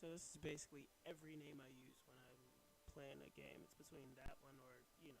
So this is basically every name I use when I'm playing a game. It's between that one or, you know.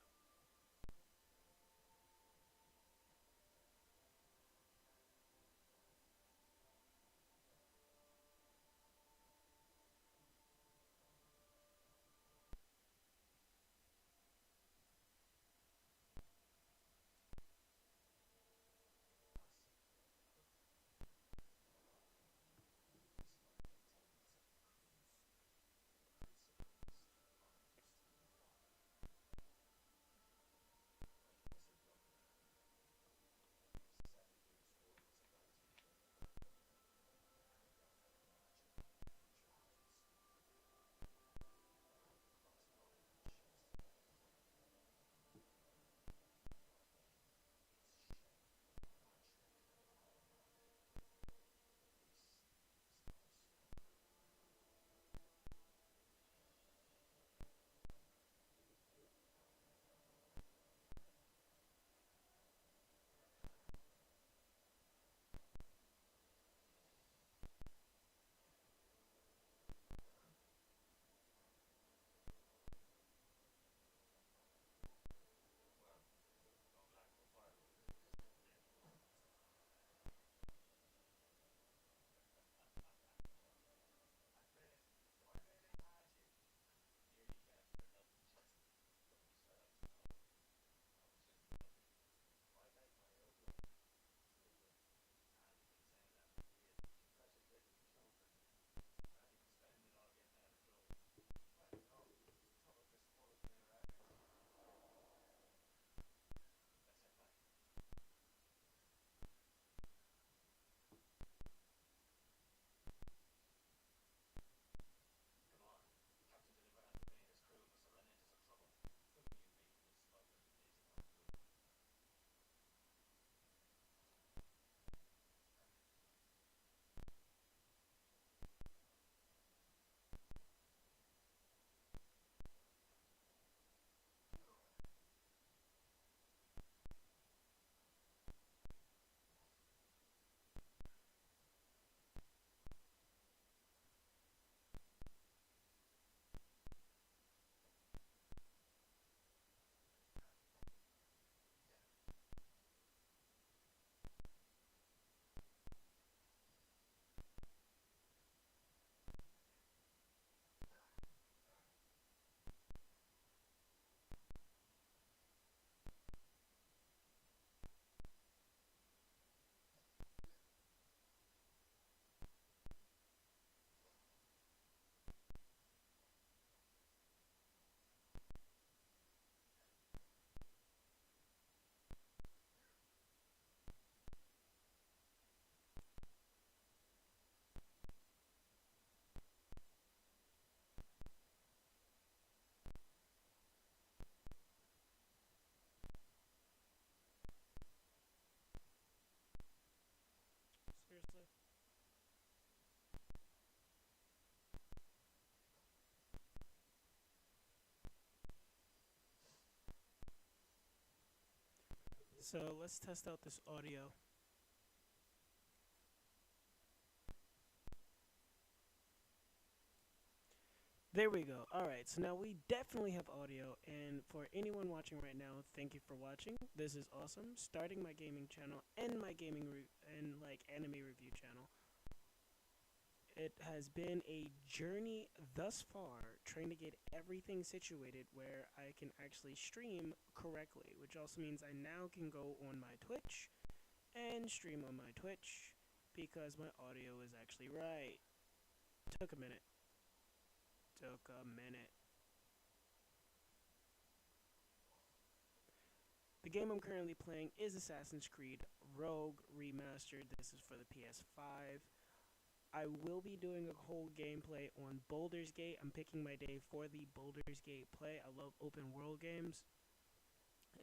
Seriously. So let's test out this audio. There we go. Alright, so now we definitely have audio, and for anyone watching right now, thank you for watching. This is awesome. Starting my gaming channel and my and like anime review channel. It has been a journey thus far trying to get everything situated where I can actually stream correctly, which also means I now can go on my Twitch and stream on my Twitch because my audio is actually right. Took a minute. Took a minute. The game I'm currently playing is Assassin's Creed Rogue Remastered. This is for the PS5. I will be doing a whole gameplay on Baldur's Gate. I'm picking my day for the Baldur's Gate play. I love open world games.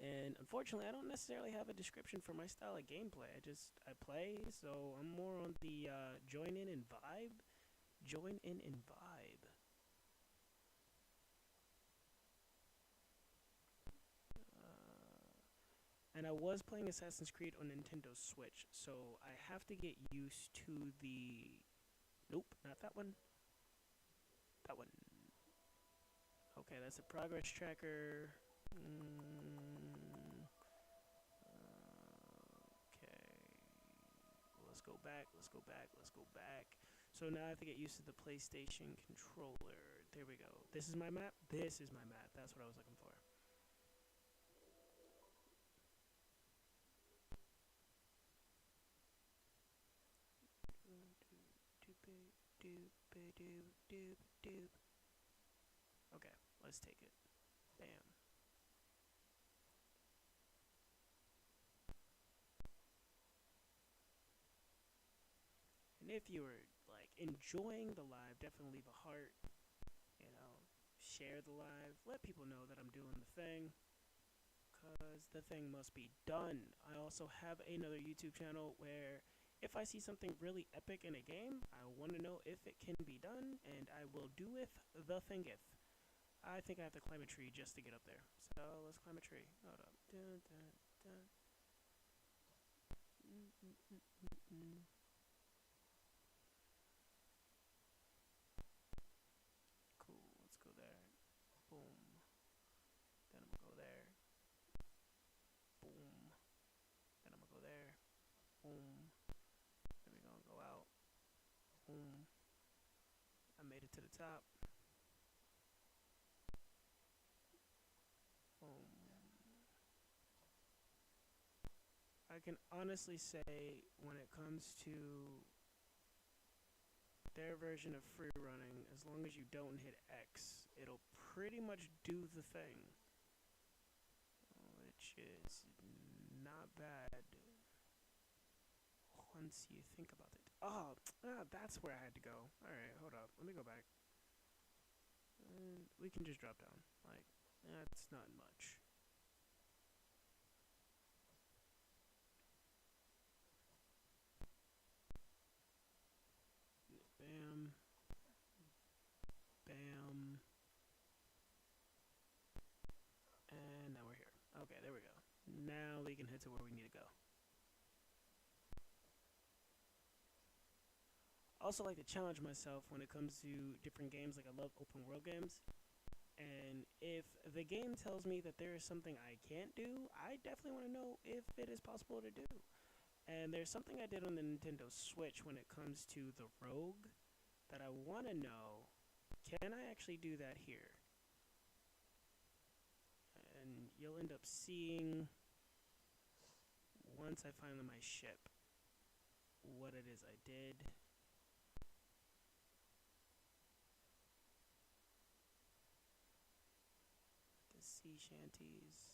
And unfortunately, I don't necessarily have a description for my style of gameplay. I play, so I'm more on the join in and vibe. Join in and vibe. And I was playing Assassin's Creed on Nintendo Switch, so I have to get used to the... Nope, not that one. That one. Okay, that's a progress tracker. Okay. Let's go back. Let's go back. Let's go back. So now I have to get used to the PlayStation controller. There we go. This is my map. This is my map. That's what I was looking for. Okay, let's take it. Bam. And if you were like enjoying the live, definitely leave a heart. You know, share the live. Let people know that I'm doing the thing. Cause the thing must be done. I also have another YouTube channel where if I see something really epic in a game, I want to know if it can be done, and I will do it the thingeth. I think I have to climb a tree just to get up there. So let's climb a tree. Hold up. Dun, dun, dun. Cool. Let's go there. Boom. Then I'm gonna go there. Boom. Then I'm gonna go there. Boom. Then we're gonna go out. Boom. I made it to the top. Boom. I can honestly say when it comes to their version of free running, as long as you don't hit X, it'll pretty much do the thing. Which is not bad once you think about it. That's where I had to go. Alright, hold up. Let me go back. We can just drop down. Like, that's not much. Bam. Bam. And now we're here. Okay, there we go. Now we can head to where we need to go. Also like to challenge myself when it comes to different games. Like I love open world games. And if the game tells me that there is something I can't do, I definitely want to know if it is possible to do. And there's something I did on the Nintendo Switch when it comes to the Rogue that I want to know, can I actually do that here? And you'll end up seeing, once I find my ship, what it is I did. The sea shanties.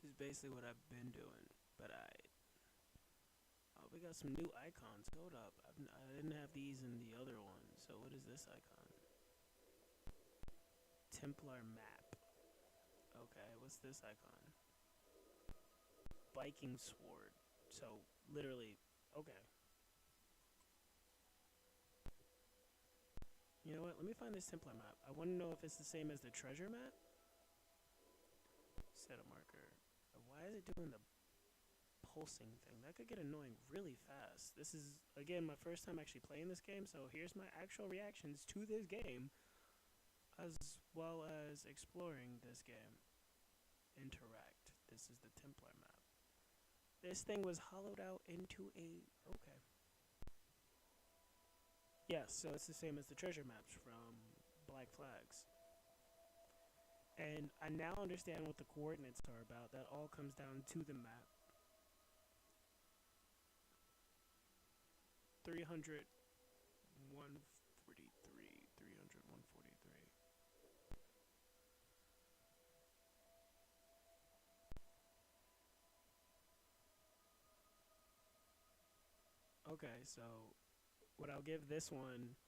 Is basically what I've been doing, but we got some new icons. Hold up, I didn't have these in the other one. So what is this icon? Templar map. Okay, what's this icon? Viking sword. So literally, okay. You know what? Let me find this Templar map. I want to know if it's the same as the treasure map. Set a marker. Why is it doing the pulsing thing? That could get annoying really fast. This is, again, my first time actually playing this game, so here's my actual reactions to this game, as well as exploring this game. Interact. This is the Templar map. This thing was hollowed out into a... Okay. Yes, so it's the same as the treasure maps from Black Flags. And I now understand what the coordinates are about. That all comes down to the map. 300, 143, 300, 143. Okay, so what I'll give this one...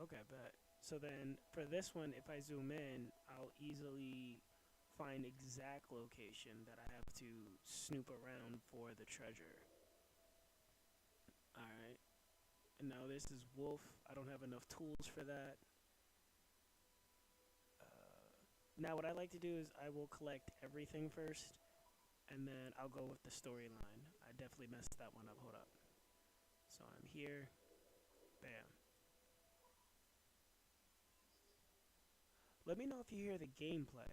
Okay, bet. So then for this one, if I zoom in, I'll easily find exact location that I have to snoop around for the treasure. Alright. And now this is wolf. I don't have enough tools for that. Now what I like to do is I will collect everything first, and then I'll go with the storyline. I definitely messed that one up. Hold up. So I'm here. Bam. Let me know if you hear the gameplay.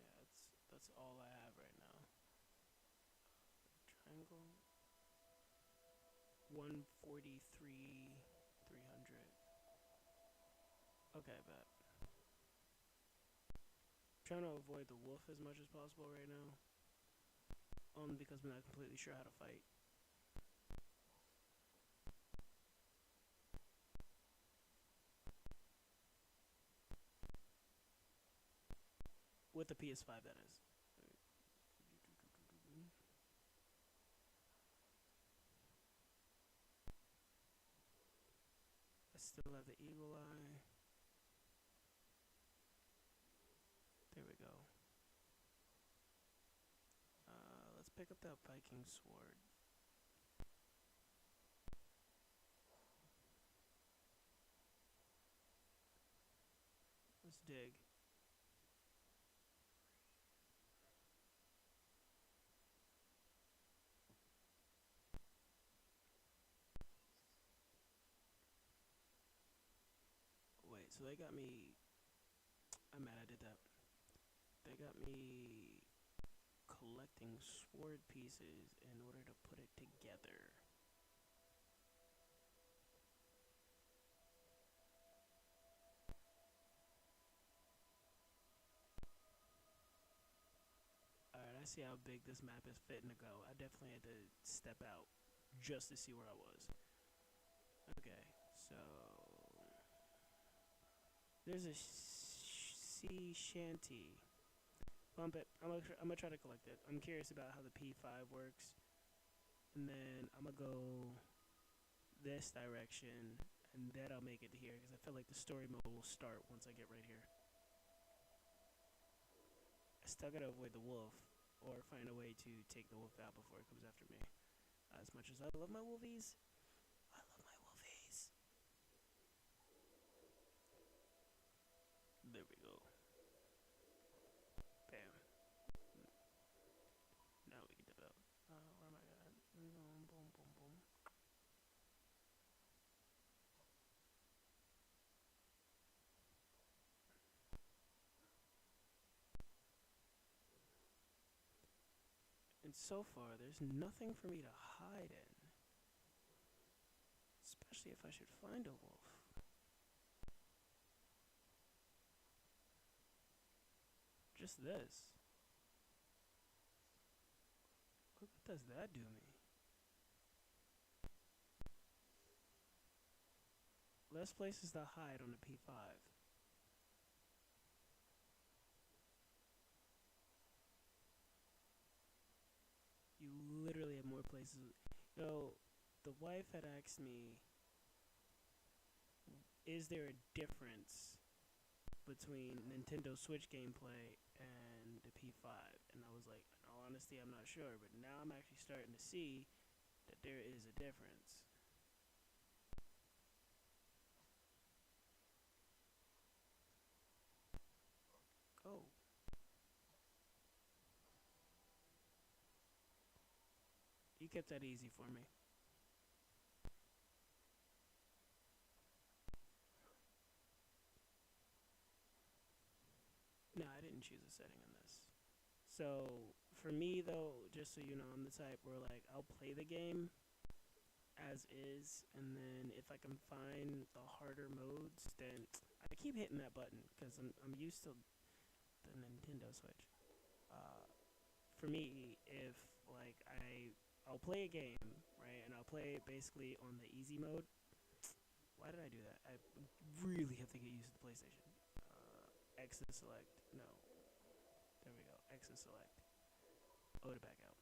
Yeah, that's all I have right now. Triangle. 143, 300. Okay, bet. Trying to avoid the wolf as much as possible right now. Only because I'm not completely sure how to fight. With the PS5, that is. I still have the eagle eye. There we go. Let's pick up that Viking sword. Let's dig. Wait, so they got me. I'm mad I did that. They got me collecting sword pieces in order to put it together. Alright, I see how big this map is fitting to go. I definitely had to step out just to see where I was. Okay, so there's a sea shanty. Bump it. I'm gonna try to collect it. I'm curious about how the P5 works, and then I'm gonna go this direction, and then I'll make it to here because I feel like the story mode will start once I get right here. I still gotta avoid the wolf, or find a way to take the wolf out before it comes after me. As much as I love my wolfies, I love my wolfies. There we go. Bam. Now we can develop. Where am I at? Boom, boom, boom, boom. And so far, there's nothing for me to hide in. Especially if I should find a wolf. Just this. What does that do me? Less places to hide on the P5. You literally have more places. Yo, the wife had asked me, is there a difference between Nintendo Switch gameplay and the P5? And I was like, in all honesty, I'm not sure. But now I'm actually starting to see that there is a difference. Oh. You kept that easy for me. No, I didn't choose a setting in this. So, for me though, just so you know, I'm the type where like I'll play the game as is, and then if I can find the harder modes, then I keep hitting that button because I'm used to the Nintendo Switch. Uh, for me, if like I'll play a game, right, and I'll play it basically on the easy mode. Why did I do that? I really have to get used to the PlayStation. Exit select. No, there we go. Exit select. O to back out.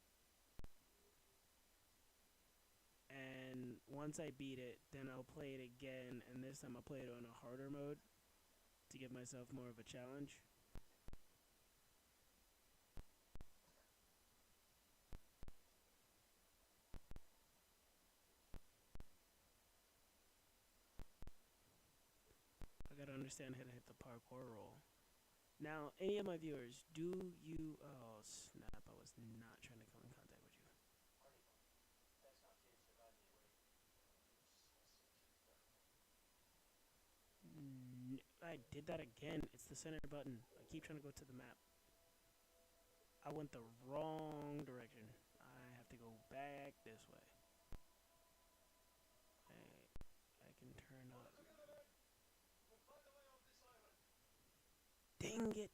And once I beat it, then I'll play it again, and this time I'll play it on a harder mode to give myself more of a challenge. I gotta understand how to hit the parkour roll. Now, any of my viewers, do you? Oh snap! I was not trying to come in contact with you. I did that again. It's the center button. I keep trying to go to the map. I went the wrong direction. I have to go back this way. I can turn up. Dang it!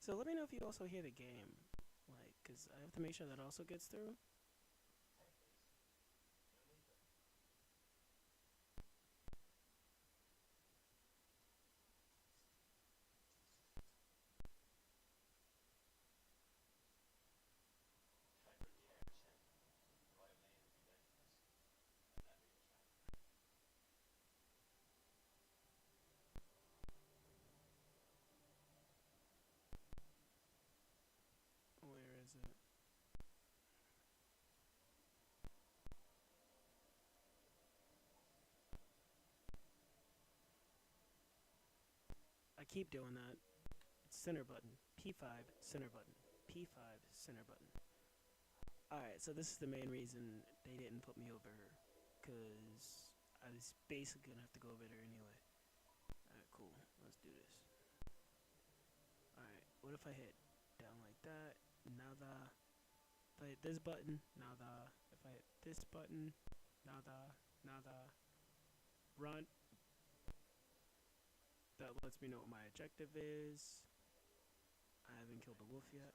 So let me know if you also hear the game, like, cause I have to make sure that also gets through. Where is it? I keep doing that. It's center button. P5 center button. P5 center button. Alright, so this is the main reason they didn't put me over her. Because I was basically gonna have to go over there anyway. Alright, cool. Let's do this. Alright, what if I hit down like that? Nada. If I hit this button, nada. If I hit this button, nada, nada. Run. That lets me know what my objective is. I haven't killed the wolf yet.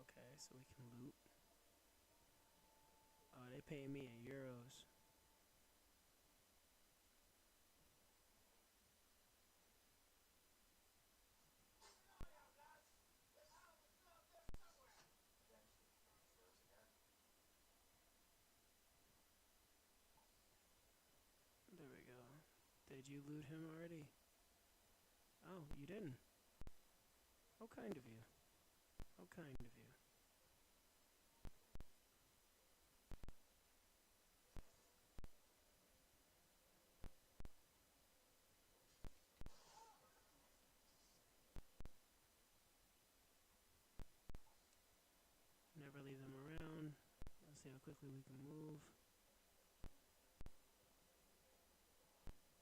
Okay, so we can loot. Oh, they paying me in euros. Did you loot him already? Oh, you didn't. How kind of you. How kind of you. Never leave them around. Let's see how quickly we can move.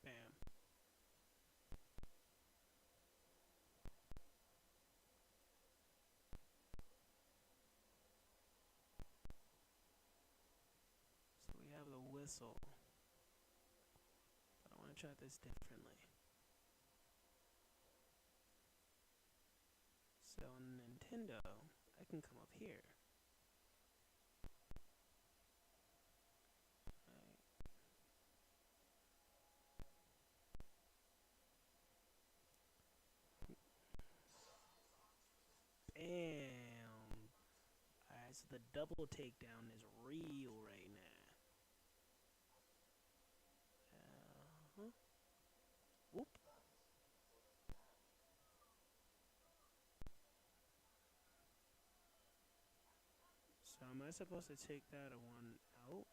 Bam. So we have the whistle. But I want to try this differently. So on Nintendo, I can come up here. Bam! Alright, so the double takedown is real right now. Uh-huh. Whoop. So am I supposed to take that one out?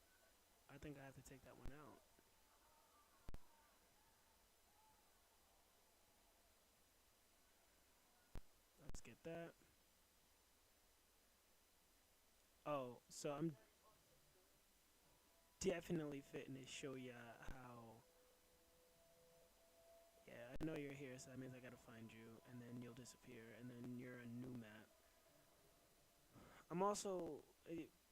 I think I have to take that one out. Let's get that. Oh, so I'm definitely fitting to show ya how. Yeah, I know you're here, so that means I gotta find you, and then you'll disappear, and then you're a new map. I'm also.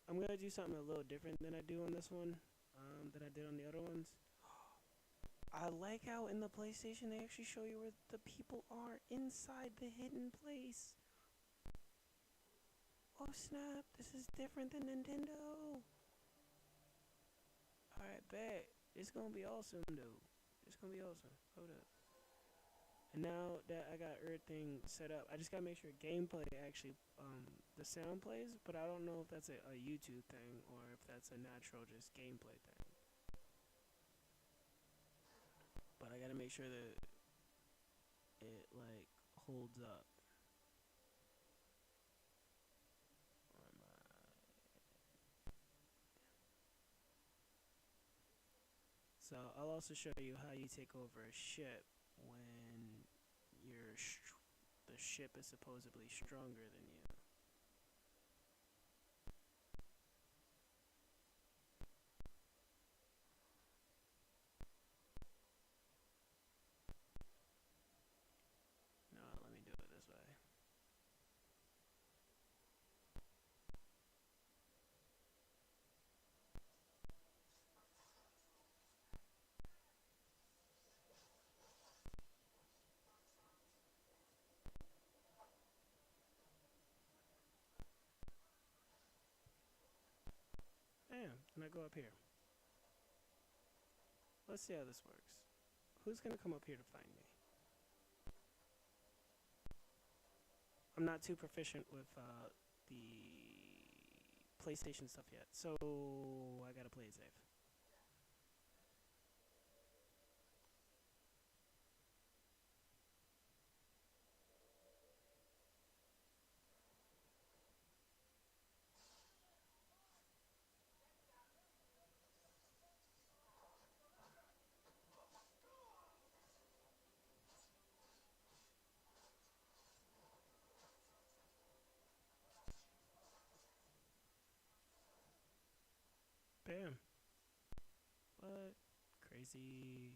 I'm gonna do something a little different than I do on this one, than I did on the other ones. I like how in the PlayStation they actually show you where the people are inside the hidden place. Oh snap, this is different than Nintendo. Alright, bet. It's gonna be awesome, though. It's gonna be awesome. Hold up. And now that I got everything set up, I just gotta make sure gameplay actually, the sound plays, but I don't know if that's a YouTube thing or if that's a natural just gameplay thing. But I gotta make sure that it, like, holds up. So I'll also show you how you take over a ship when the ship is supposedly stronger than you. No, let me do it this way. Bam, and I go up here. Let's see how this works. Who's gonna come up here to find me? I'm not too proficient with the PlayStation stuff yet, so I gotta play it safe. Bam. What? Crazy.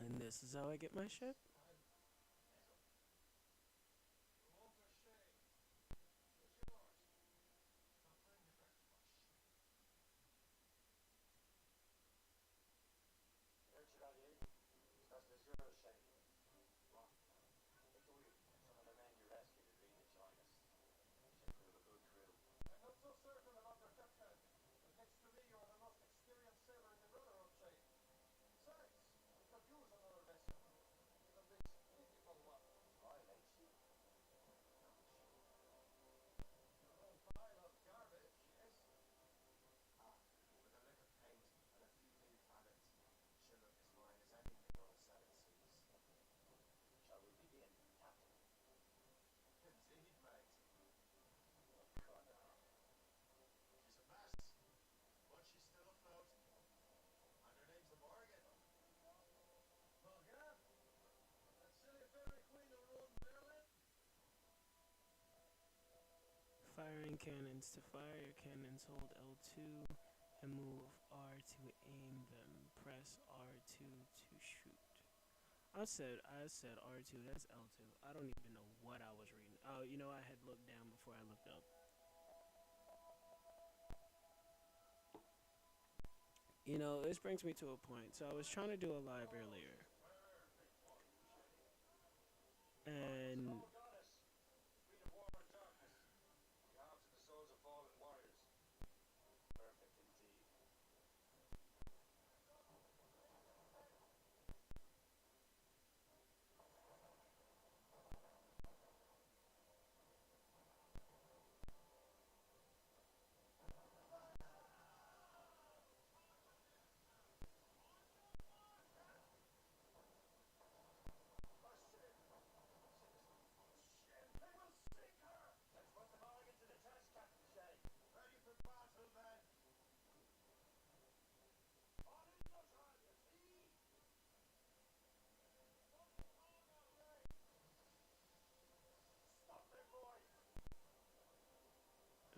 And this is how I get my ship? Firing cannons. To fire your cannons, hold L2 and move R to aim them. Press R2 to shoot. I said R2. That's L2. I don't even know what I was reading. Oh, I had looked down before I looked up. This brings me to a point. So I was trying to do a live earlier, and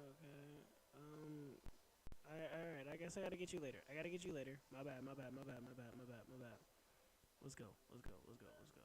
okay. All right. I guess I gotta get you later. I gotta get you later. My bad. My bad. My bad. My bad. My bad. My bad. Let's go. Let's go. Let's go. Let's go.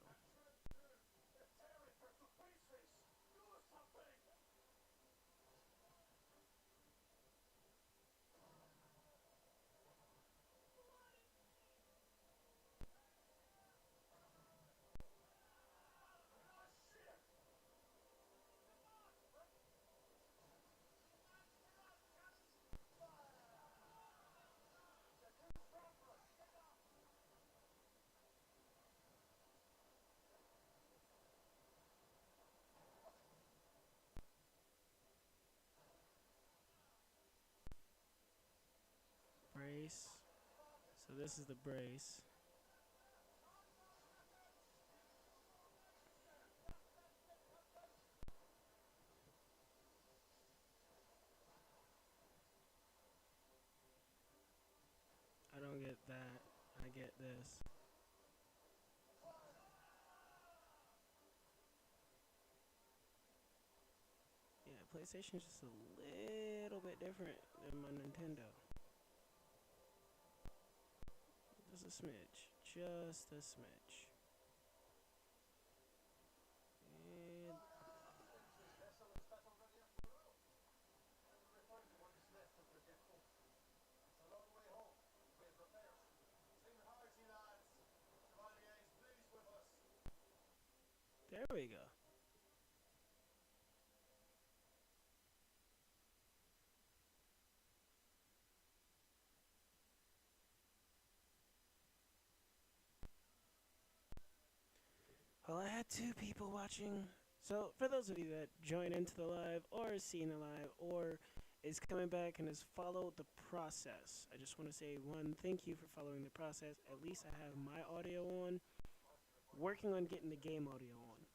Brace. So this is the brace. I don't get that. I get this. Yeah, PlayStation's just a little bit different than my Nintendo. Just a smidge. Just a smidge. And there we go. Well, I had two people watching. So, for those of you that join into the live or is seeing the live or is coming back and has followed the process, I just want to say one, thank you for following the process. At least I have my audio on, working on getting the game audio on.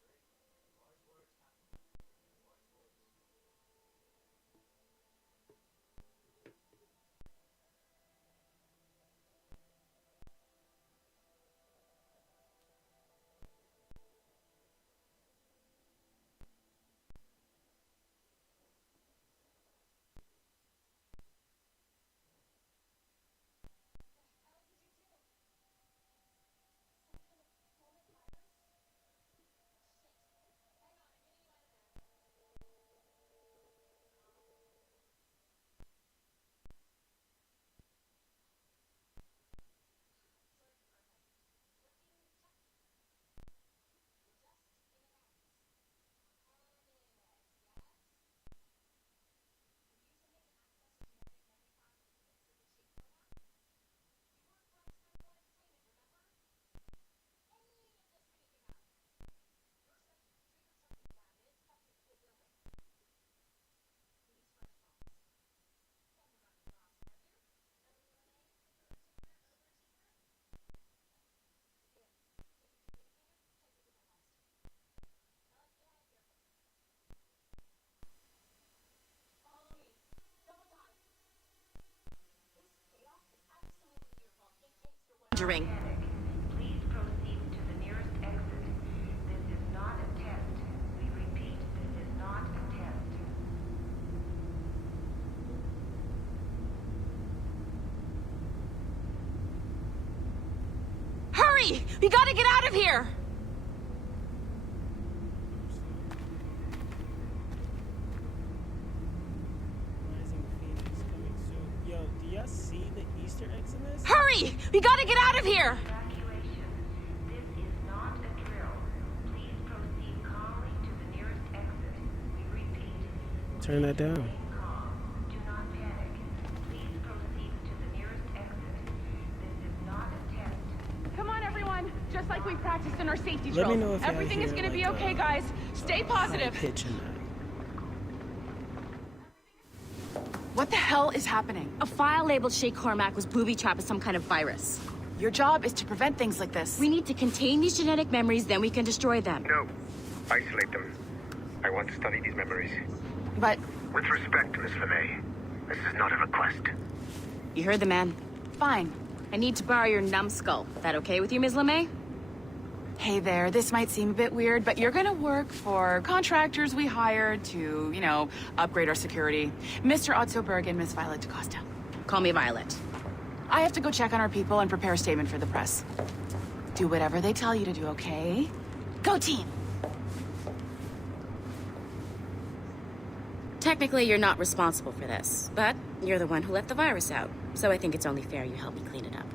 firing. Please proceed to the nearest exit. This is not a test. We repeat, this is not a test. Hurry! We gotta get out of here! Rising Phoenix coming soon. Yo, do y'all see the Easter eggs in this? Hurry! We gotta get out of here! Evacuation. This is not a drill. Please proceed calmly to the nearest exit. We repeat. Turn that down. Calm. Do not panic. Please proceed to the nearest exit. This is not a test. Come on, everyone. Just like we practiced in our safety Let me drill. know if y'all Everything is hear, gonna be like, okay, guys. Stay positive. High pitch in that. What the hell is happening? A file labeled Shay Cormac was booby-trapped with some kind of virus. Your job is to prevent things like this. We need to contain these genetic memories, then we can destroy them. No. Isolate them. I want to study these memories. But With respect, Miss LeMay, this is not a request. You heard the man. fine. I need to borrow your numbskull. That okay with you, Ms. LeMay? Hey there, this might seem a bit weird, but you're gonna work for contractors we hired to, upgrade our security. Mr. Otto Berg and Miss Violet DaCosta. Call me Violet. I have to go check on our people and prepare a statement for the press. Do whatever they tell you to do, okay? Go team! Technically, you're not responsible for this, but you're the one who let the virus out, so I think it's only fair you help me clean it up.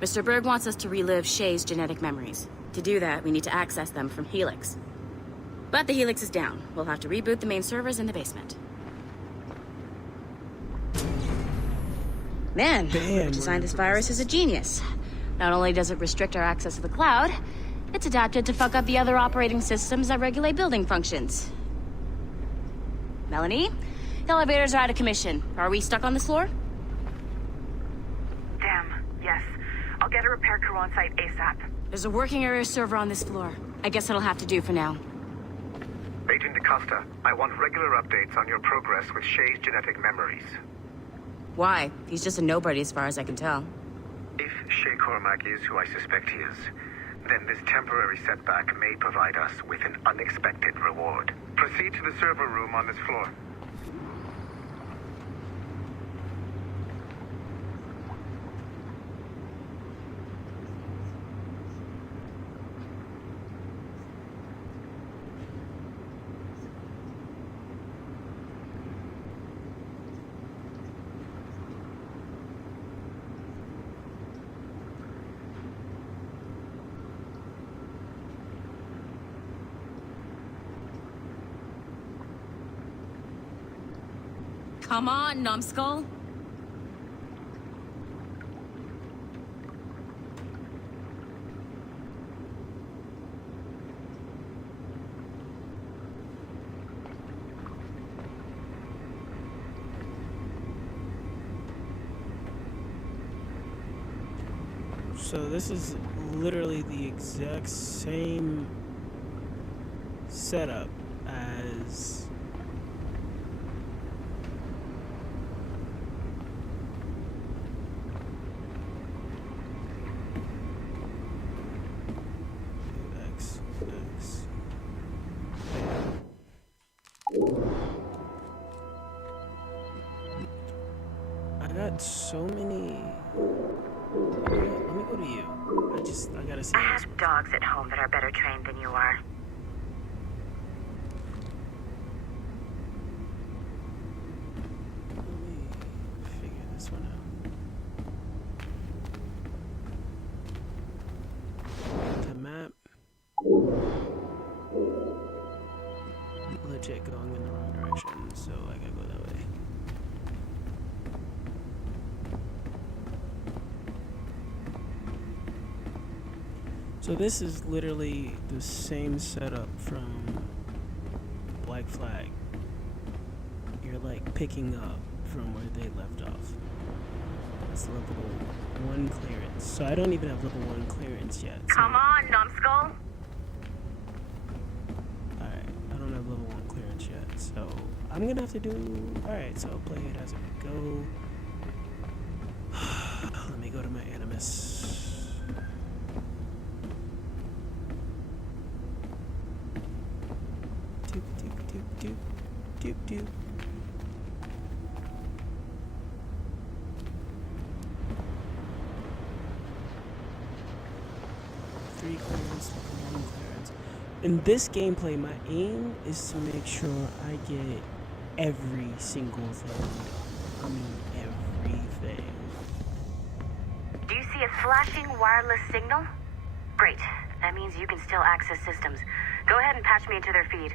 Mr. Berg wants us to relive Shay's genetic memories. To do that, we need to access them from Helix. But the Helix is down. We'll have to reboot the main servers in the basement. Man, whoever designed this virus is a genius. Not only does it restrict our access to the cloud, it's adapted to fuck up the other operating systems that regulate building functions. Melanie? The elevators are out of commission. Are we stuck on this floor? Damn. Yes. I'll get a repair crew on site ASAP. There's a working area server on this floor. I guess that'll have to do for now. Agent DaCosta, I want regular updates on your progress with Shay's genetic memories. Why? He's just a nobody as far as I can tell. If Shay Cormac is who I suspect he is, then this temporary setback may provide us with an unexpected reward. Proceed to the server room on this floor. Come on, numbskull. So this is literally the exact same setup as X. I got so many. Let me go to you. I gotta say I this. have dogs at home that are better trained than you are. Let me figure this one out. The map. Legit going in the wrong direction, so I gotta go that way. So this is literally the same setup from Black Flag. You're like picking up from where they left off. That's level 1 clearance. So I don't even have level 1 clearance yet. So Come on, numbskull. alright, I don't have level 1 clearance yet. So I'm gonna have to do. Alright, so I'll play it as we go. Let me go to my Animus. doop, doop, doop. Three clearance, one clearance. In this gameplay, my aim is to make sure I get every single thing. I mean, everything. Do you see a flashing wireless signal? Great. That means you can still access systems. Go ahead and patch me into their feed.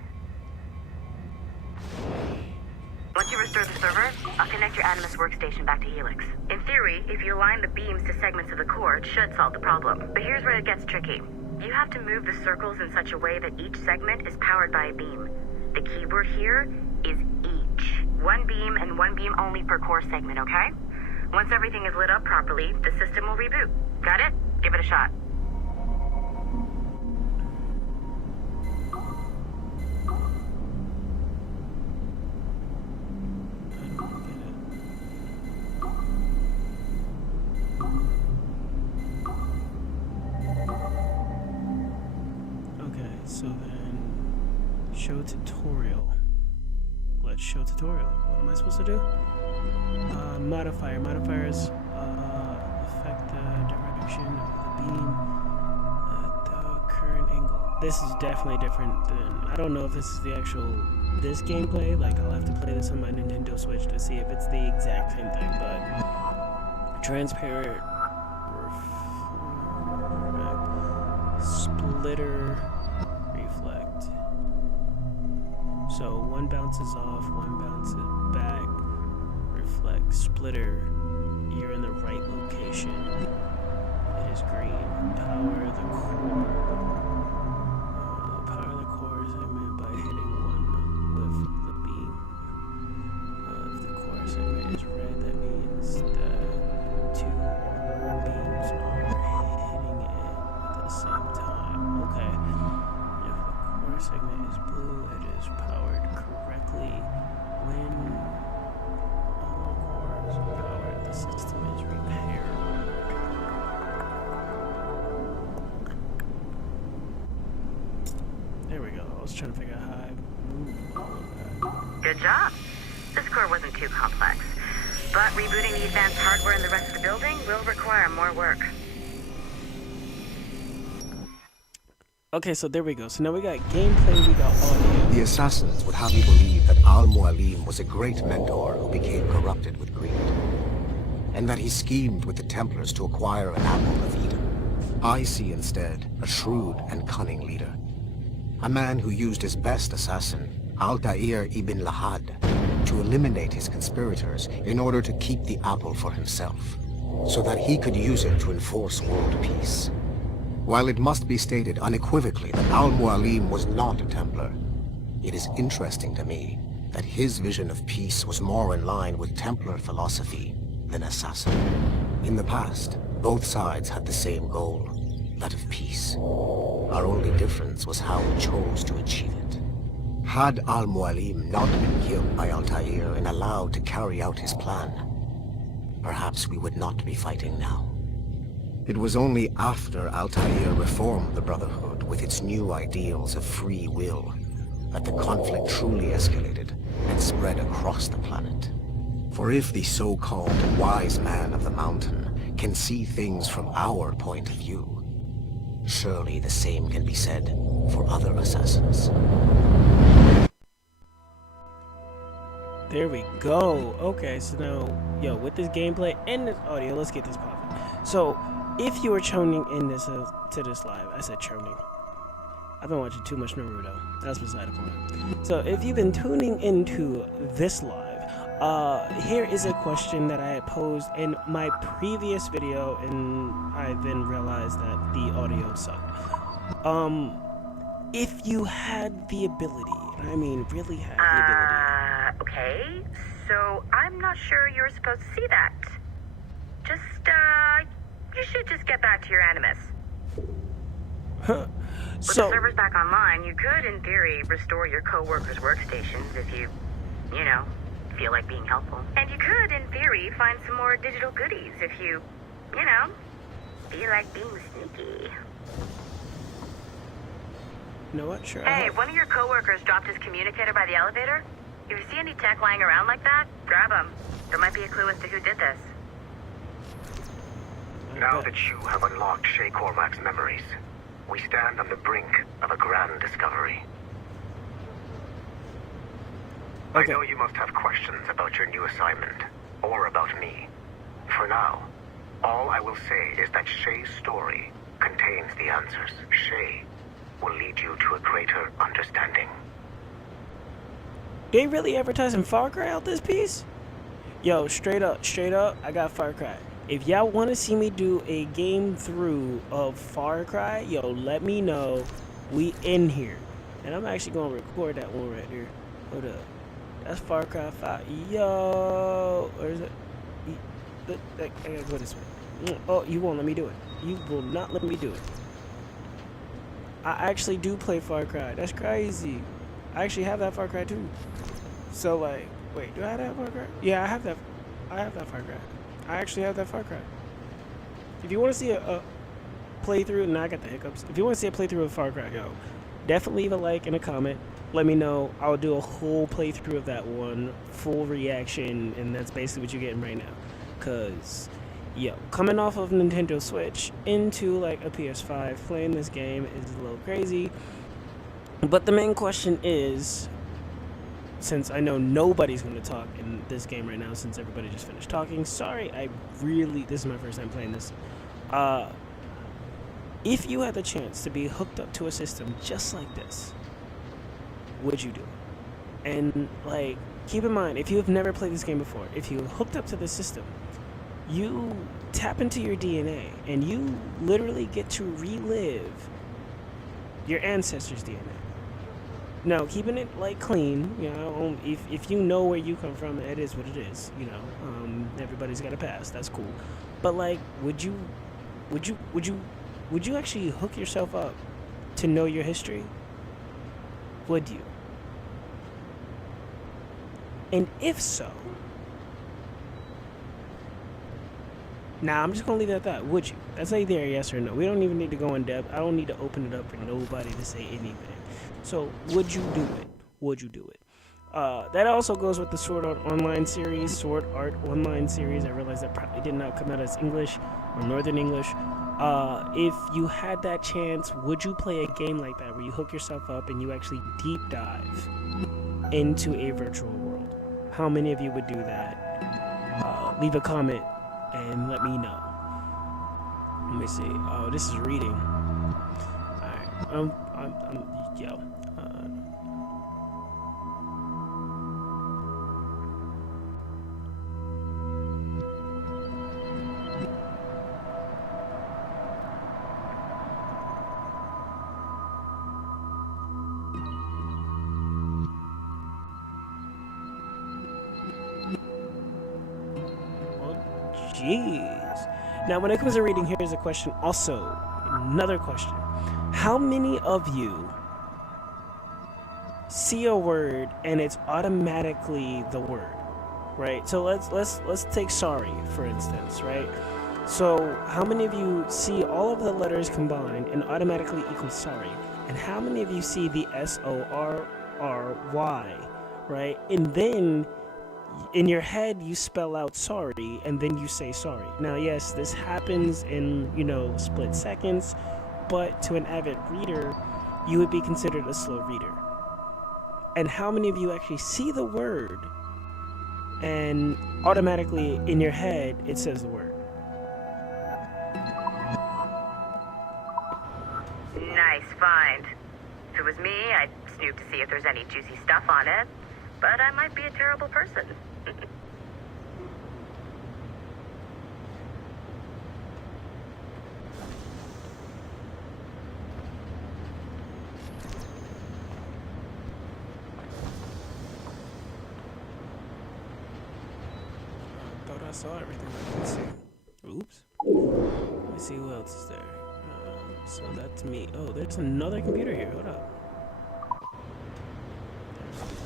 Once you restore the server, I'll connect your Animus workstation back to Helix. In theory, if you align the beams to segments of the core, it should solve the problem. But here's where it gets tricky. You have to move the circles in such a way that each segment is powered by a beam. The keyword here is each. One beam and one beam only per core segment, okay? Once everything is lit up properly, the system will reboot. Got it? Give it a shot. So then, show tutorial. Let's show tutorial. What am I supposed to do? Modifier. Modifiers affect the direction of the beam at the current angle. This is definitely different than, I don't know if this is the actual, this gameplay. Like, I'll have to play this on my Nintendo Switch to see if it's the exact same thing, but transparent, splitter, reflect. So one bounces off, one bounces back, reflect, splitter, you're in the right location. It is green. Power the core. Power the core segment by hitting one with the beam. If the core segment is red, that means that two or more beams are hitting it at the same time. Okay. If the core segment is blue, it is powered correctly. When all cores are powered, the system is repaired. There we go. I was trying to figure out how I move all of that. Good job. This core wasn't too complex, but rebooting the advanced hardware in the rest of the building will require more work. Okay, so there we go. So now we got gameplay, we got audio. The assassins would have you believe that Al-Mualim was a great mentor who became corrupted with greed, and that he schemed with the Templars to acquire an apple of Eden. I see instead a shrewd and cunning leader. A man who used his best assassin, Altair ibn Lahad, to eliminate his conspirators in order to keep the apple for himself, so that he could use it to enforce world peace. While it must be stated unequivocally that Al-Mualim was not a Templar, it is interesting to me that his vision of peace was more in line with Templar philosophy than assassin. In the past, both sides had the same goal, that of peace. Our only difference was how we chose to achieve it. Had Al-Mualim not been killed by Altair and allowed to carry out his plan, perhaps we would not be fighting now. It was only after Altair reformed the Brotherhood with its new ideals of free will that the conflict truly escalated and spread across the planet. For if the so-called wise man of the mountain can see things from our point of view, surely the same can be said for other assassins. There we go. Okay, so now, with this gameplay and this audio, let's get this popping. So, if you are tuning in to this live, I said tuning. I've been watching too much Naruto. That's beside the point. So, if you've been tuning into this live, here is a question that I had posed in my previous video, and I then realized that the audio sucked. If you had the ability, I mean really had the ability. Okay, so I'm not sure you're supposed to see that. You should just get back to your Animus. With the servers back online, you could, in theory, restore your co-workers' workstations if you feel like being helpful. And you could, in theory, find some more digital goodies if you feel like being sneaky. You know what? Sure. Hey, one of your coworkers dropped his communicator by the elevator. If you see any tech lying around like that, grab them. There might be a clue as to who did this. Now that you have unlocked Shay Cormac's memories, we stand on the brink of a grand discovery. Okay. I know you must have questions about your new assignment, or about me. For now, all I will say is that Shay's story contains the answers. Shay will lead you to a greater understanding. They really advertising Far Cry out this piece? Yo, straight up, I got Far Cry. If y'all want to see me do a game through of Far Cry, yo, let me know. We in here. And I'm actually going to record that one right there. Hold up. That's Far Cry 5. Yo. Where is it? I gotta go this way. Oh, you won't let me do it. You will not let me do it. I actually do play Far Cry. That's crazy. I actually have that Far Cry too. So like, wait, do I have that Far Cry? Yeah, I have that Far Cry. I actually have that Far Cry. If you want to see a playthrough, and I got the hiccups. If you want to see a playthrough of Far Cry, yo, definitely leave a like and a comment. Let me know. I'll do a whole playthrough of that one, full reaction, and that's basically what you're getting right now. Cause, yo, coming off of Nintendo Switch into like a PS5, playing this game is a little crazy. But the main question is, since I know nobody's going to talk in this game right now, since everybody just finished talking, sorry, this is my first time playing this. If you had the chance to be hooked up to a system just like this, would you do it? And like, keep in mind, if you have never played this game before, if you hooked up to the system, you tap into your DNA and you literally get to relive your ancestors' DNA. Now, keeping it like clean, you know, if you know where you come from, it is what it is, you know. Everybody's got a past, that's cool. But like, would you actually hook yourself up to know your history? Would you? And if so, now I'm just gonna leave it at that. Would you? That's either a yes or no. We don't even need to go in depth. I don't need to open it up for nobody to say anything. So, would you do it? Would you do it? That also goes with the Sword Art Online series. Sword Art Online series. I realize that probably did not come out as English or Northern English. If you had that chance, would you play a game like that where you hook yourself up and you actually deep dive into a virtual world? How many of you would do that? Leave a comment and let me know. Let me see. Oh, this is reading. Alright. Yo. Jeez. Now, when it comes to reading, here's a question. Also, another question. How many of you see a word and it's automatically the word, right? So let's take sorry, for instance, right? So how many of you see all of the letters combined and automatically equals sorry? And how many of you see the SORRY, right? And then in your head you spell out sorry and then you say sorry. Now, yes, this happens in, you know, split seconds, but to an avid reader, you would be considered a slow reader. And how many of you actually see the word and automatically in your head it says the word? Nice find. If it was me, I'd snoop to see if there's any juicy stuff on it. But I might be a terrible person. I saw everything. Let's see. Oops. Let me see who else is there. So that's me. Oh, there's another computer here. Hold up.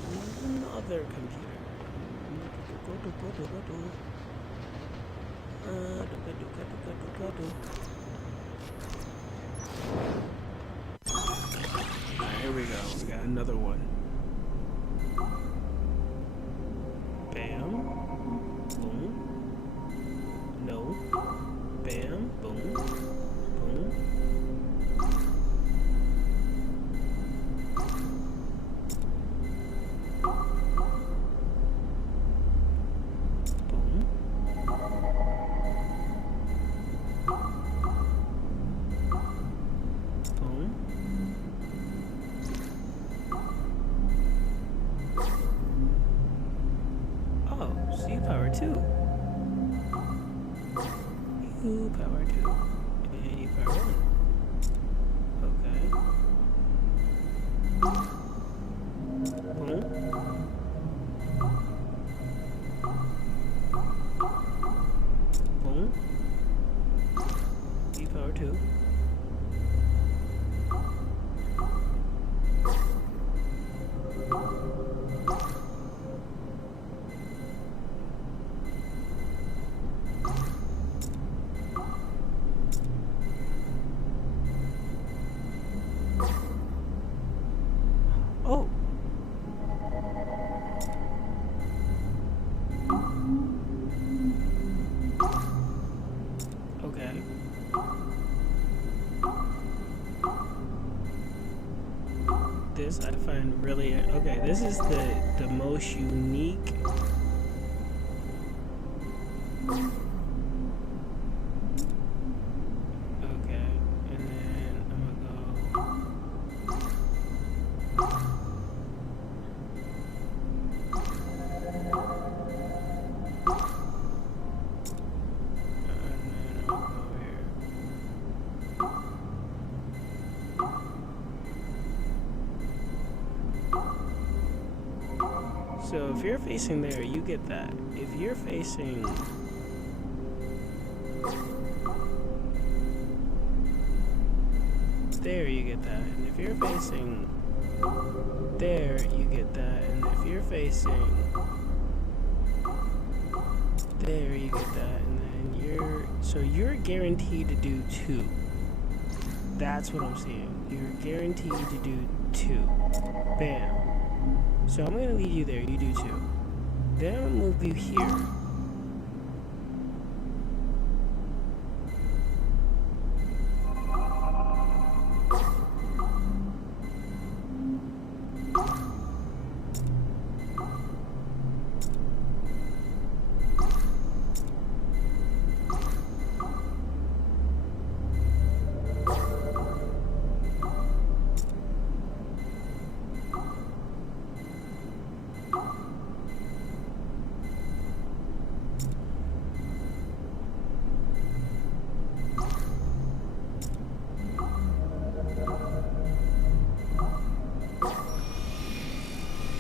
There's another computer. Alright. we go. We got another one. Bam. Boom. No. Bam. Boom. Boom. Boom. Boom. Oh, so you power 2. You power 2. And you power 1. Okay. Boom. Boom. You power 2. Oh. Okay. This I find really okay. This is the most unique. Okay, and then I'm gonna go. So if you're facing there, you get that. If you're facing there, you get that. And if you're facing there, you get that. And if you're facing there, you get that. And then you're guaranteed to do 2. That's what I'm seeing. You're guaranteed to do 2. Bam. So I'm gonna leave you there, you do 2. Then I'm gonna move you here.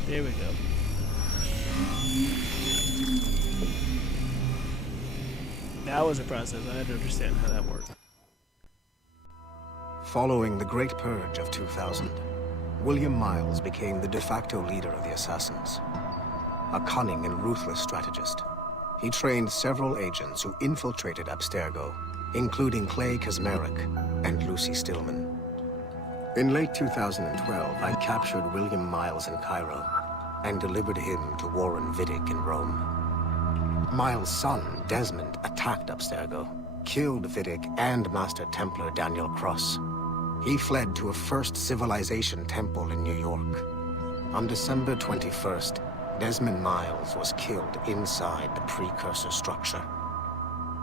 There we go. That was a process. I had to understand how that worked. Following the Great Purge of 2000, William Miles became the de facto leader of the Assassins. A cunning and ruthless strategist, he trained several agents who infiltrated Abstergo, including Clay Kazmarek and Lucy Stillman. In late 2012, I captured William Miles in Cairo and delivered him to Warren Vidic in Rome. Miles' son, Desmond, attacked Abstergo, killed Vidic and Master Templar Daniel Cross. He fled to a First Civilization temple in New York. On December 21st, Desmond Miles was killed inside the precursor structure.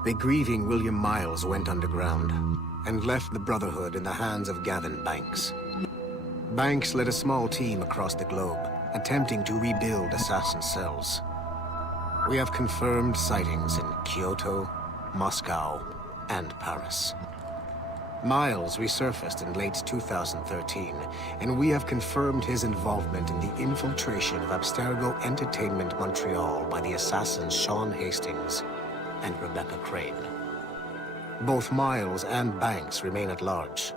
The grieving William Miles went underground and left the Brotherhood in the hands of Gavin Banks. Banks led a small team across the globe, attempting to rebuild assassin cells. We have confirmed sightings in Kyoto, Moscow, and Paris. Miles resurfaced in late 2013, and we have confirmed his involvement in the infiltration of Abstergo Entertainment Montreal by the assassins Sean Hastings and Rebecca Crane. Both Miles and Banks remain at large.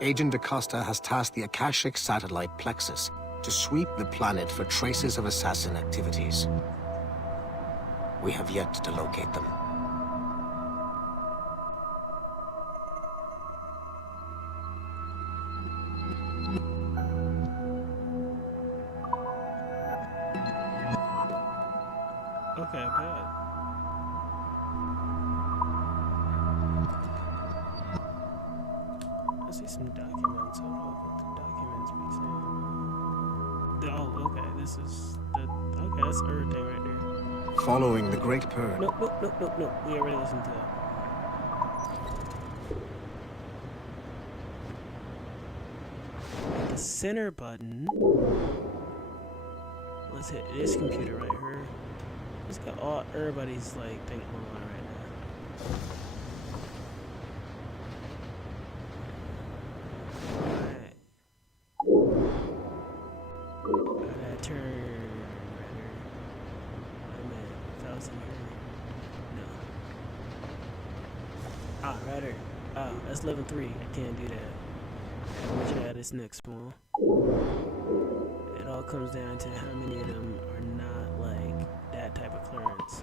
Agent DaCosta has tasked the Akashic satellite Plexus to sweep the planet for traces of assassin activities. We have yet to locate them. Okay, bad. I see some documents. Hold on, what the documents be saying? Oh, okay. This is the. Okay, that's everything right there. Following the Great Purge. Nope. We already listened to that. The center button. Let's hit this computer right here. It's got all everybody's like thing going on right now. Alright. Gotta turn right here. Wait a minute. If I was in here. No. Ah, right here. Oh, that's level 3. I can't do that. Let me try this next one. It all comes down to how many of them are not like that type of clearance.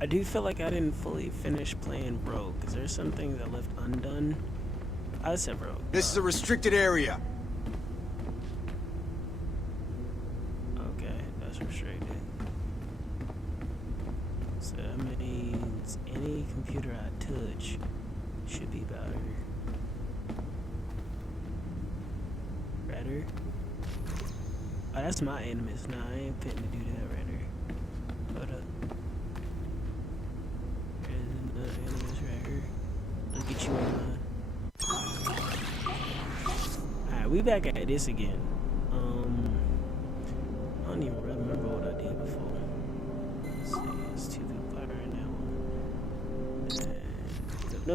I do feel like I didn't fully finish playing Rogue, because there's some things I left undone. I said Rogue. This is a restricted area. Okay, that's restricted. So that means any computer I touch should be better. Better? Oh, that's my animus. Nah, I ain't fitting to do that right there. Hold up. There's another animus right here. I'll get you online. Alright, we back at this again. I don't even remember what I did before. Let's see, it's two people right now. No.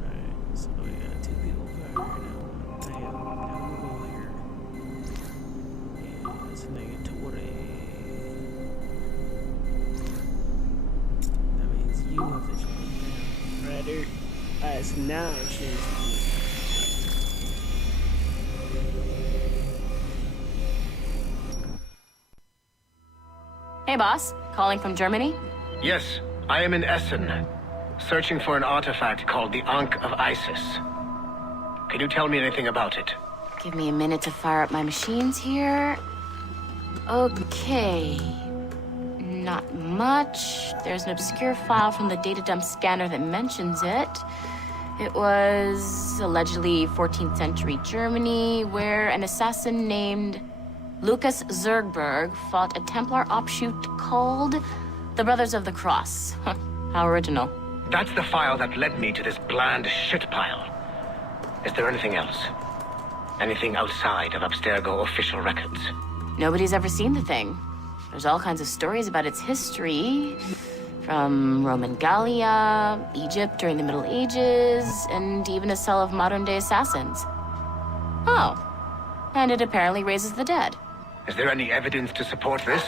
Alright, so we got two people right now. Damn, now we go here. Yeah, it's a negatory. That means you have to jump down. Right there. Alright, so now it shows Hey, boss. Calling from Germany? Yes, I am in Essen, searching for an artifact called the Ankh of Isis. Can you tell me anything about it? Give me a minute to fire up my machines here. Okay. Not much. There's an obscure file from the data dump scanner that mentions it. It was allegedly 14th century Germany, where an assassin named Lucas Zergberg fought a Templar offshoot called the Brothers of the Cross. How original. That's the file that led me to this bland shit pile. Is there anything else? Anything outside of Abstergo official records? Nobody's ever seen the thing. There's all kinds of stories about its history. From Roman Gallia, Egypt during the Middle Ages, and even a cell of modern-day assassins. Oh. And it apparently raises the dead. Is there any evidence to support this?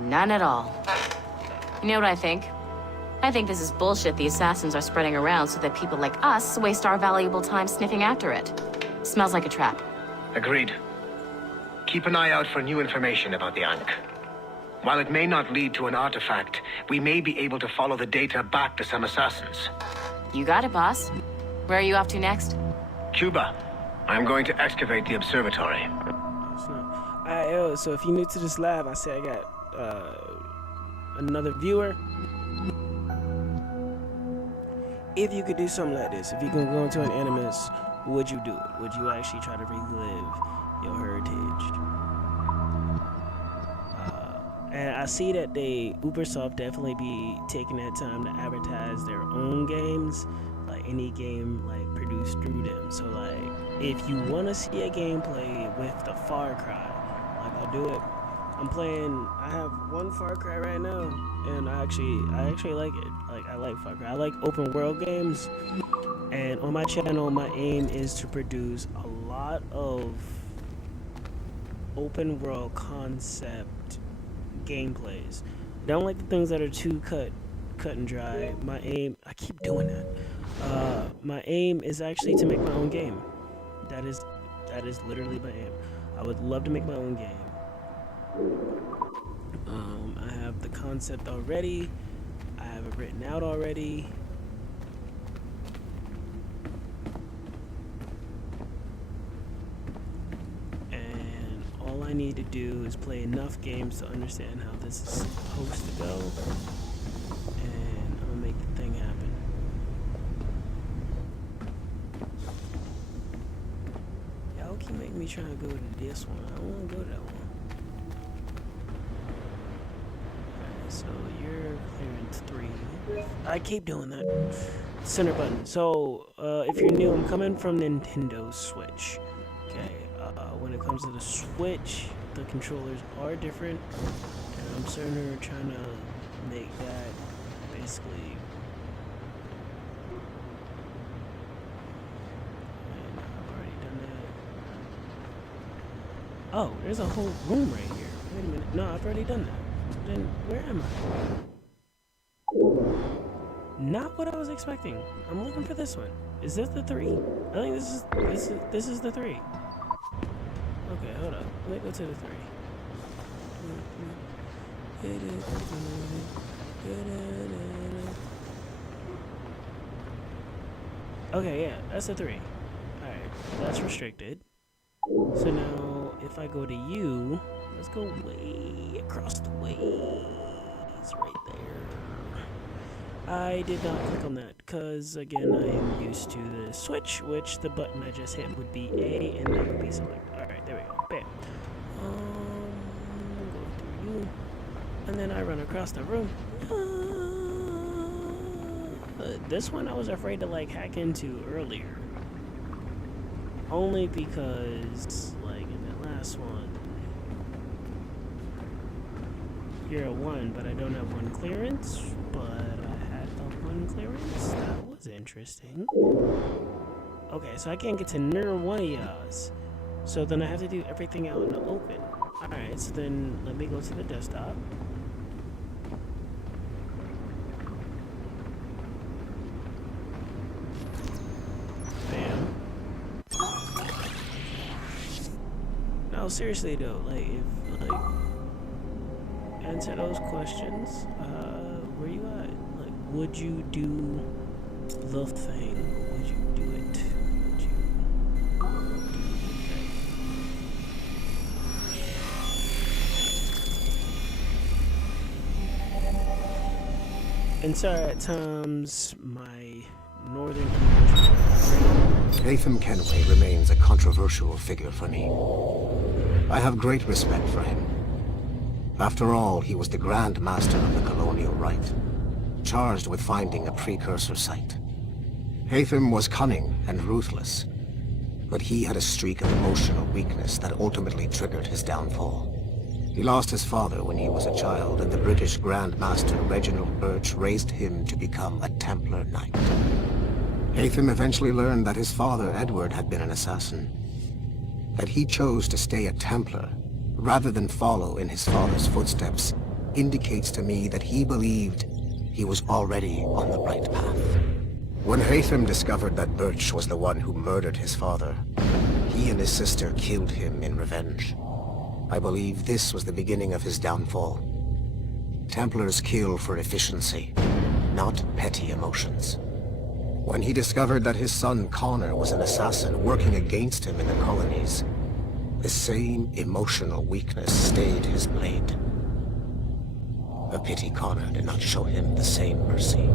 None at all. You know what I think? I think this is bullshit the assassins are spreading around so that people like us waste our valuable time sniffing after it. Smells like a trap. Agreed. Keep an eye out for new information about the Ankh. While it may not lead to an artifact, we may be able to follow the data back to some assassins. You got it, boss. Where are you off to next? Cuba. I'm going to excavate the observatory. Alright, yo, so if you're new to this live, I said I got another viewer. If you could do something like this, if you can go into an animus, would you do it? Would you actually try to relive your heritage? And I see that Ubisoft definitely be taking that time to advertise their own games, like any game like produced through them. So like, if you want to see a gameplay with the Far Cry, like I'll do it. I have one Far Cry right now, and I actually like it. Like I like Far Cry. I like open world games, and on my channel, my aim is to produce a lot of open world concept gameplays. I don't like the things that are too cut and dry. My aim, I keep doing that. My aim is actually to make my own game. That is literally my aim. I would love to make my own game. I concept already. I have it written out already. And all I need to do is play enough games to understand how this is supposed to go. And I'm gonna make the thing happen. Y'all keep making me try to go to this one. I don't want to go to that one. So you're clearance 3. I keep doing that. Center button. So if you're new, I'm coming from Nintendo Switch. Okay. When it comes to the Switch, the controllers are different, and I'm certainly trying to make that basically. And I've already done that. Oh, there's a whole room right here. Wait a minute. No, I've already done that. Then where am I? Not what I was expecting. I'm looking for this one. Is this the 3? I think this is the 3. Okay, hold up. Let me go to the 3. Okay, yeah, that's the 3. Alright, that's restricted. So now, if I go to you, let's go way across the ways, right there. I did not click on that, because, again, I am used to the Switch, which the button I just hit would be A, and that would be select. Alright, there we go. Bam. Go through you, and then I run across the room. This one I was afraid to, like, hack into earlier. Only because, like, in the last one, you're a 1, but I don't have 1 clearance, but I had the 1 clearance. That was interesting. Okay, so I can't get to near one of y'all's. So then I have to do everything out in the open. Alright, so then let me go to the desktop. Bam. No, seriously though, like, if, like, answer those questions, where you at? Like, would you do the thing? Would you do it? Would you do the thing? And sorry, at times, my northern English. Haytham Kenway remains a controversial figure for me. I have great respect for him. After all, he was the Grand Master of the Colonial Rite, charged with finding a precursor site. Haytham was cunning and ruthless, but he had a streak of emotional weakness that ultimately triggered his downfall. He lost his father when he was a child, and the British Grand Master Reginald Birch raised him to become a Templar Knight. Haytham eventually learned that his father, Edward, had been an assassin. That he chose to stay a Templar rather than follow in his father's footsteps indicates to me that he believed he was already on the right path. When Haytham discovered that Birch was the one who murdered his father, he and his sister killed him in revenge. I believe this was the beginning of his downfall. Templars kill for efficiency, not petty emotions. When he discovered that his son Connor was an assassin working against him in the colonies, the same emotional weakness stayed his blade. A pity Connor did not show him the same mercy.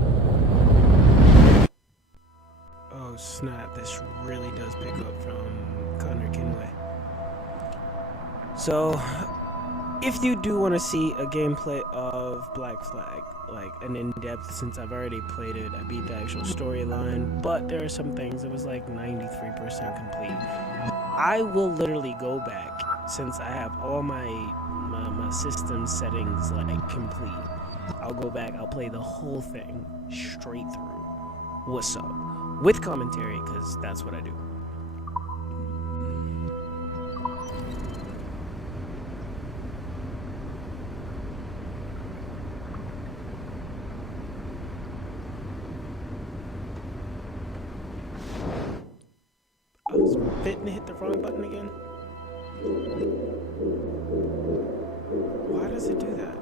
Oh snap, this really does pick up from Connor Kenway. So, if you do want to see a gameplay of Black Flag, like an in-depth, since I've already played it, I beat the actual storyline, but there are some things that was like 93% complete. I will literally go back, since I have all my system settings like complete. I'll go back, I'll play the whole thing straight through. What's up? With commentary, because that's what I do. I was fitting to hit the wrong button again. Why does it do that?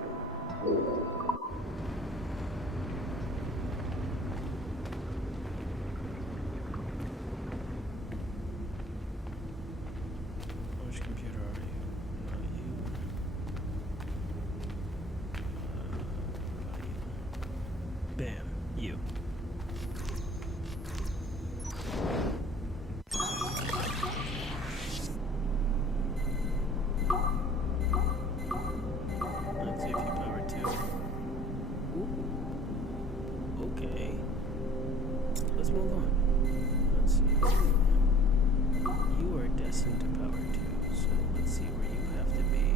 Bam. You. Let's see if you power 2. Ooh. Okay. Let's move on. Let's see. You are destined to power 2, so let's see where you have to be.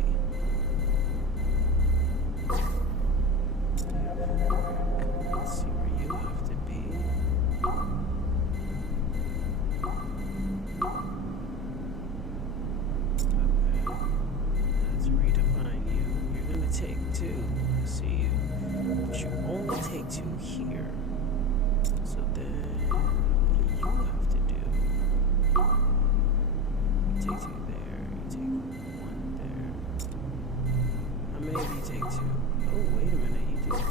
Let's see where you have to be. Okay. Let's redefine you. You're gonna take 2. I see you. But you only take 2 here. So then, what do you have to do? You take 2 there, you take 1 there. How many of you take 2? Oh, wait a minute, you do 2.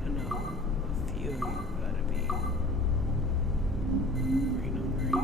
I know, a few of you gotta be green on green.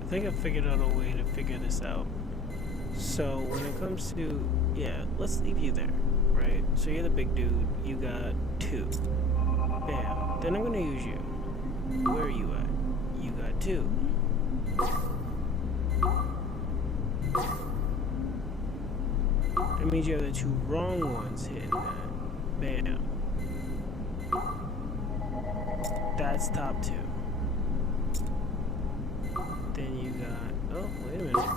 I think I figured out a way to figure this out. So when it comes to, yeah, let's leave you there, right? So you're the big dude, you got 2. Bam. Then I'm gonna use you. Where are you at? You got 2. That means you have the 2 wrong ones hitting that. Bam. That's top 2. Then you got, oh, wait a minute.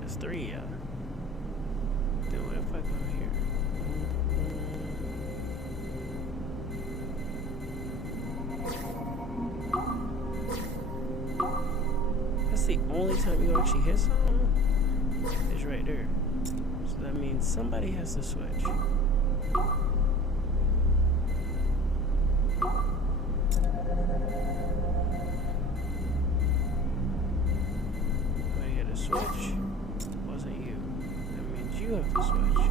That's 3, yeah. Then what if I go here? That's the only time you actually hit something? Is right there. So that means somebody has to switch. Switch wasn't you. That means you have to switch.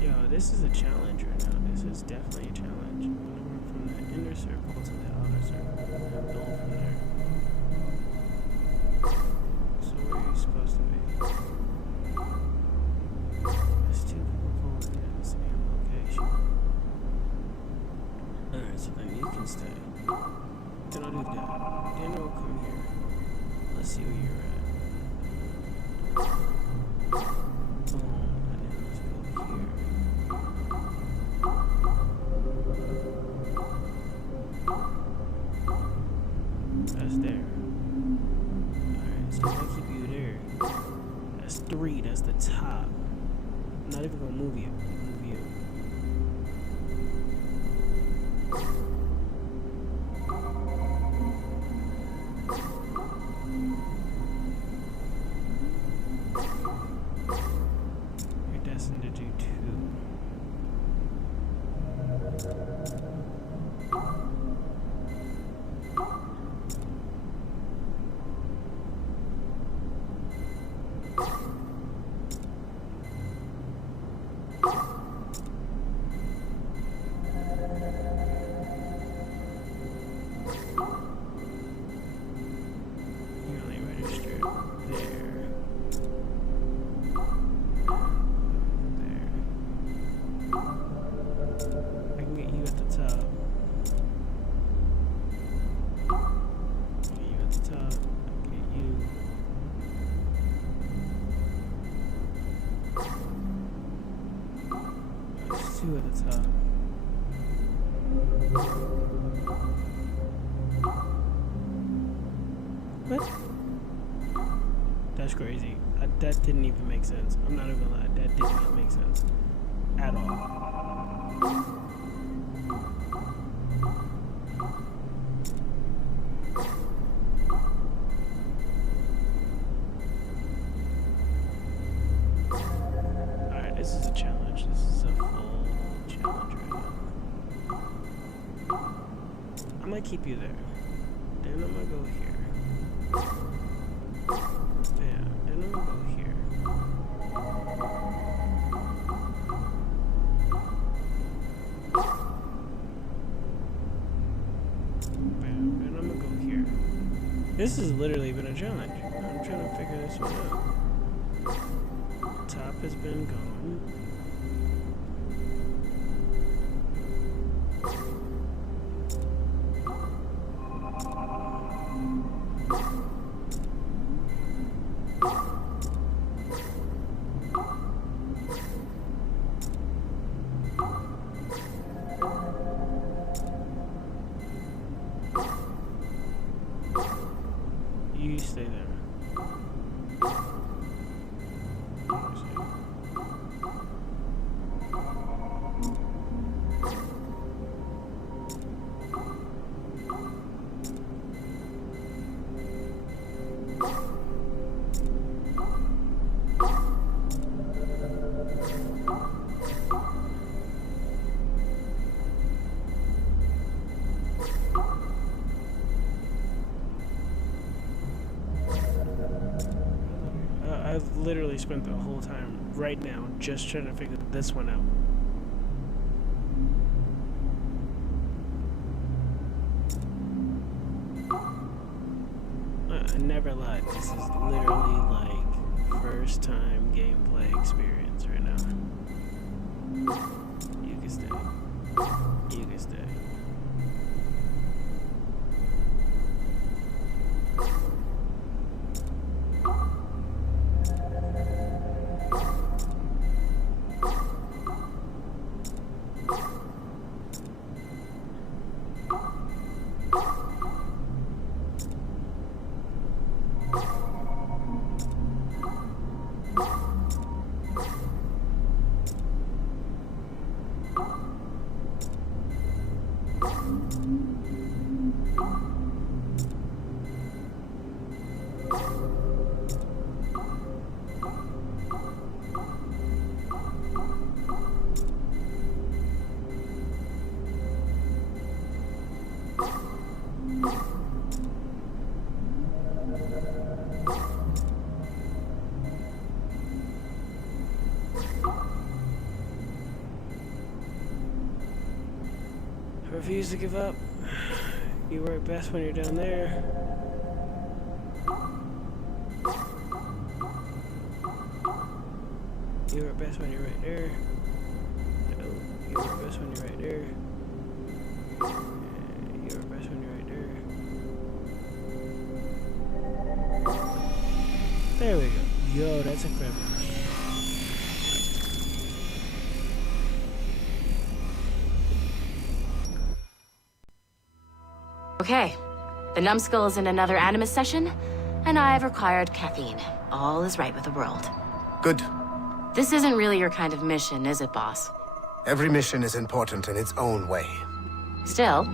Yo, this is a challenge right now. This is definitely a challenge. I'm gonna work from the inner circle to the outer circle and build from there. So where are you supposed to be? So then you can stay. Then I'll do that. Then we'll come here. Let's see where you're at. Boom. And then let's go here. That's there. Alright, so if I keep you there, that's 3, that's the top. I'm not even gonna move you. Move you. You're destined to do 2. You only registered there. There. I can get you at the top. Get you at the top. Get you. There's 2 at the top. What? That's crazy. That didn't even make sense. I'm not even gonna lie. That did not make sense. At all. Alright, this is a challenge. This is a full challenge right now. I'm gonna keep you there. Then I'm gonna go here. Yeah, then I'm gonna go here. Bam, then I'm gonna go here. This has literally been a challenge. I'm trying to figure this one out. Top has been gone. You stay there. I've literally spent the whole time right now just trying to figure this one out. I never lied. This is literally like first time gameplay experience right now. You can stay. You can stay. Refuse to give up. You work best when you're down there. You work best when you're right there. No, you work best when you're right there. You're a best one right there. There we go. Yo, that's incredible. Okay. The numbskull is in another Animus session, and I've required caffeine. All is right with the world. Good. This isn't really your kind of mission, is it, boss? Every mission is important in its own way. Still,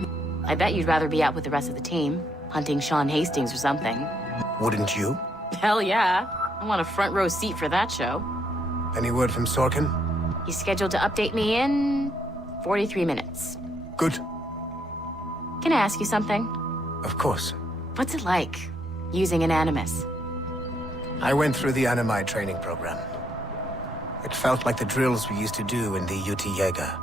I bet you'd rather be out with the rest of the team, hunting Sean Hastings or something. Wouldn't you? Hell yeah. I want a front row seat for that show. Any word from Sorkin? He's scheduled to update me in 43 minutes. Good. Can I ask you something? Of course. What's it like, using an Animus? I went through the Animi training program. It felt like the drills we used to do in the UT Jaeger.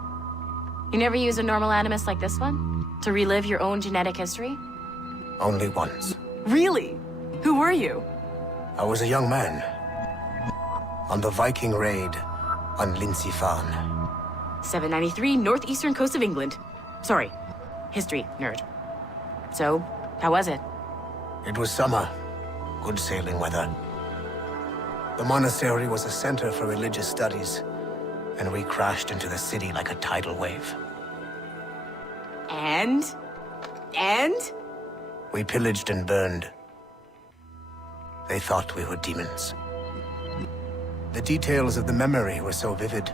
You never use a normal Animus like this one? To relive your own genetic history? Only once. Really? Who were you? I was a young man. On the Viking raid on Lindsey Farn. 793, northeastern coast of England. Sorry, history nerd. So, how was it? It was summer. Good sailing weather. The monastery was a center for religious studies, and we crashed into the city like a tidal wave. And? We pillaged and burned. They thought we were demons. The details of the memory were so vivid.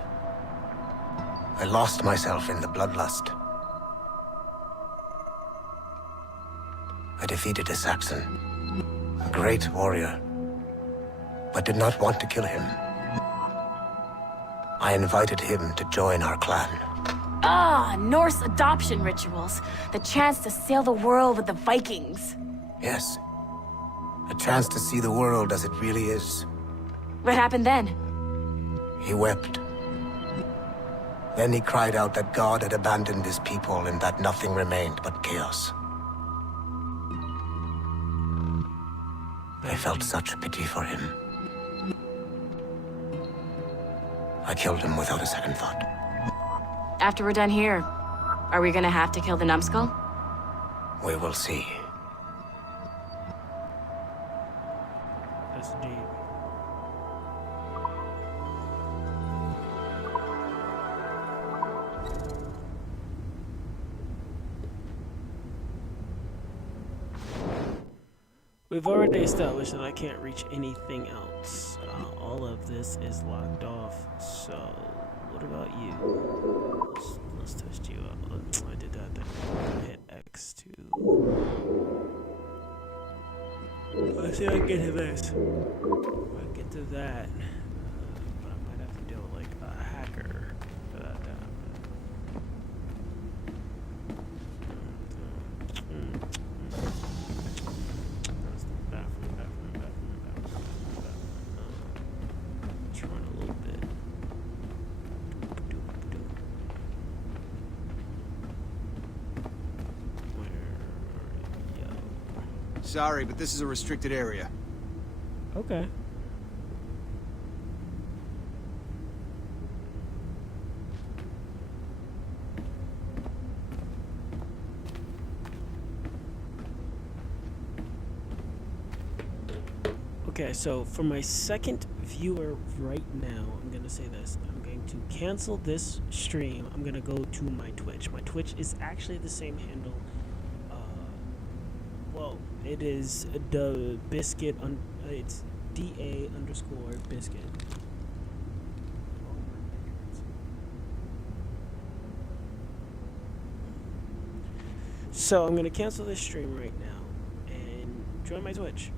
I lost myself in the bloodlust. I defeated a Saxon, a great warrior, but did not want to kill him. I invited him to join our clan. Ah, Norse adoption rituals. The chance to sail the world with the Vikings. Yes, a chance to see the world as it really is. What happened then? He wept. Then he cried out that God had abandoned his people and that nothing remained but chaos. I felt such pity for him. I killed him without a second thought. After we're done here, are we gonna have to kill the numbskull? We will see. That's deep. We've already established that I can't reach anything else. All of this is locked off. So, what about you? Let's test you out. I did that thing. Hit X to. Let's see if I can get to this. If I get to that, but I might have to deal with like a hacker for that to happen. Sorry, but this is a restricted area. Okay. Okay, so for my second viewer right now, I'm gonna say this. I'm going to cancel this stream. I'm gonna go to my Twitch. My Twitch is actually the same handle. Well, it is DaBiscuite. It's DA_biscuit. So I'm gonna cancel this stream right now and join my Twitch.